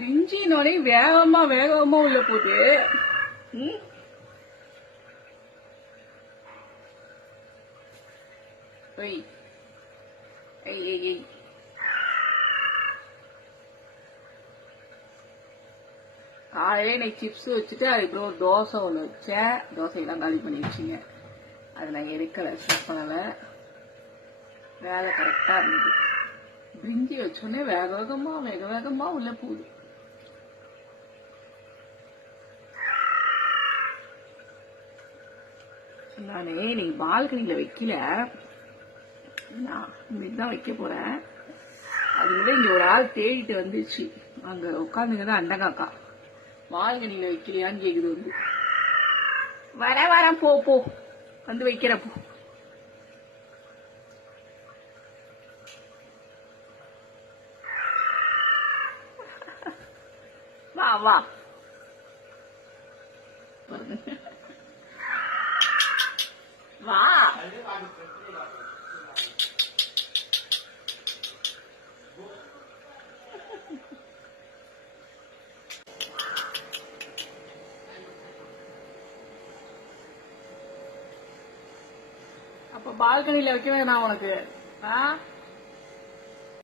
பிரிஞ்சினோடனே வேகமா வேகமா உள்ள போகுது. காலையில இன்னைக்கு சிப்ஸ் வச்சுட்டு அதுக்கப்புறம் தோசை ஒன்று வச்சேன். தோசையெல்லாம் காலி பண்ணி வச்சுங்க. அது நாங்கள் எடுக்கலை, ஸ்டாப் பண்ணலை. வேலை கரெக்டா இருந்தது. பிரிஞ்சி வச்சோடனே வேக வேகமா உள்ள போகுது. நானே இன்னைக்கு பால்கனியில வைக்கல, நான் இன்னைக்குதான் வைக்க போறேன். அதுக்குதான் இங்க ஒரு ஆள் தேடிட்டு வந்துச்சு. அங்க உட்காந்துங்கதான் அண்டகாக்கா. பால்கனியில வைக்கலையான்னு கேக்குது. வந்து வரேன், போ வந்து வைக்கிறப்போ. வா வா. அப்ப பால்கனியில வைக்க வேணாம் உனக்கு.